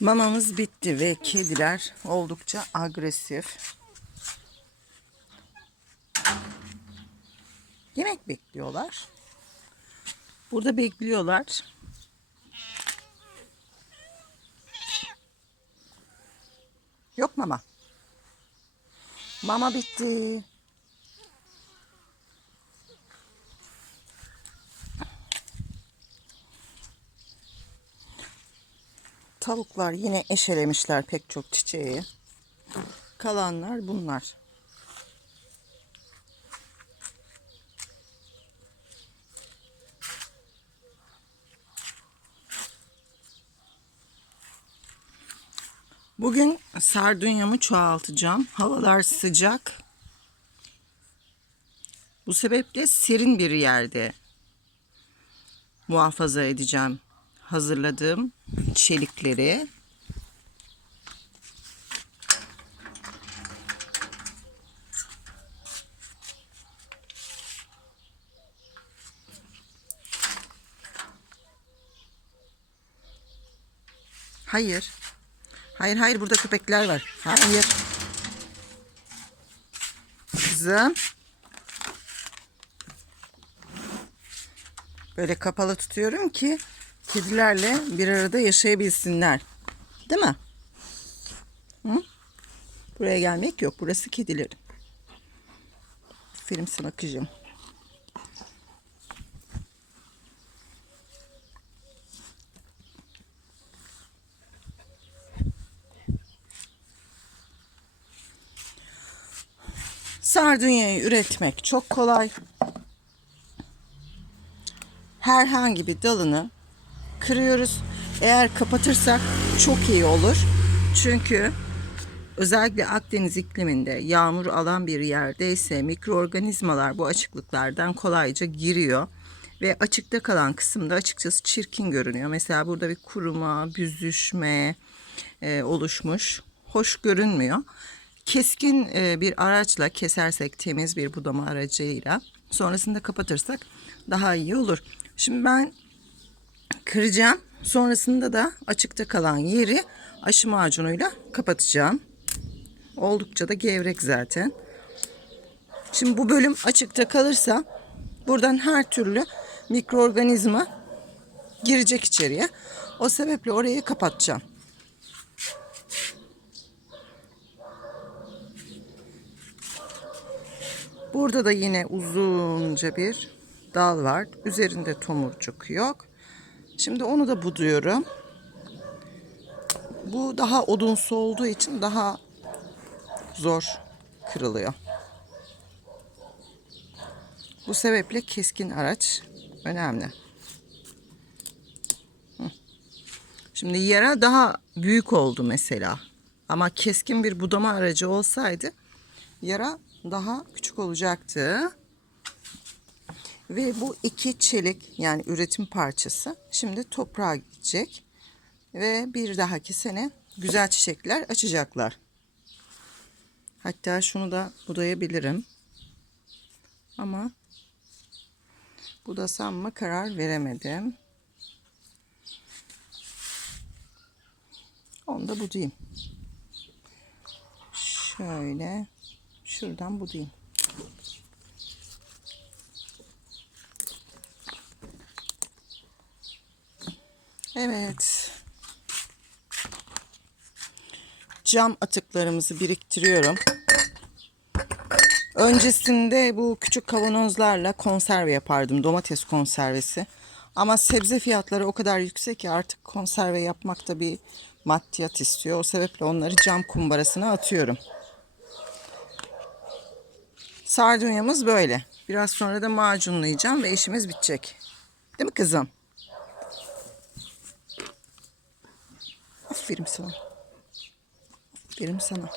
Mamamız bitti ve kediler oldukça agresif. Yemek bekliyorlar. Burada bekliyorlar. Yok mama. Mama bitti. Tavuklar yine eşelemişler pek çok çiçeği. Kalanlar bunlar. Bugün sardunyamı çoğaltacağım. Havalar sıcak. Bu sebeple serin bir yerde muhafaza edeceğim hazırladığım çelikleri. Hayır. Hayır hayır burada köpekler var. Hayır. Kızım. Böyle kapalı tutuyorum ki kedilerle bir arada yaşayabilsinler. Değil mi? Hı? Buraya gelmek yok. Burası kedilerin. Aferin sana kızım. Sardunyayı üretmek çok kolay. Herhangi bir dalını kırıyoruz. Eğer kapatırsak çok iyi olur. Çünkü özellikle Akdeniz ikliminde yağmur alan bir yerdeyse mikroorganizmalar bu açıklıklardan kolayca giriyor. Ve açıkta kalan kısımda açıkçası çirkin görünüyor. Mesela burada bir kuruma, büzüşme e, oluşmuş. Hoş görünmüyor. Keskin e, bir araçla kesersek temiz bir budama aracıyla sonrasında kapatırsak daha iyi olur. Şimdi ben kıracağım. Sonrasında da açıkta kalan yeri aşı macunuyla kapatacağım. Oldukça da gevrek zaten. Şimdi bu bölüm açıkta kalırsa buradan her türlü mikroorganizma girecek içeriye. O sebeple orayı kapatacağım. Burada da yine uzunca bir dal var. Üzerinde tomurcuk yok. Şimdi onu da buduyorum. Bu daha odunsu olduğu için daha zor kırılıyor. Bu sebeple keskin araç önemli. Şimdi yara daha büyük oldu mesela. Ama keskin bir budama aracı olsaydı yara daha küçük olacaktı. Ve bu iki çelik yani üretim parçası şimdi toprağa gidecek. Ve bir dahaki sene güzel çiçekler açacaklar. Hatta şunu da budayabilirim. Ama budasam mı karar veremedim. Onu da budayayım. Şöyle şuradan budayayım. Evet. Cam atıklarımızı biriktiriyorum. Öncesinde bu küçük kavanozlarla konserve yapardım. Domates konservesi. Ama sebze fiyatları o kadar yüksek ki artık konserve yapmak da bir maddiyat istiyor. O sebeple onları cam kumbarasına atıyorum. Sardunyamız böyle. Biraz sonra da macunlayacağım ve işimiz bitecek. Değil mi kızım? Aferin sana. Aferin sana.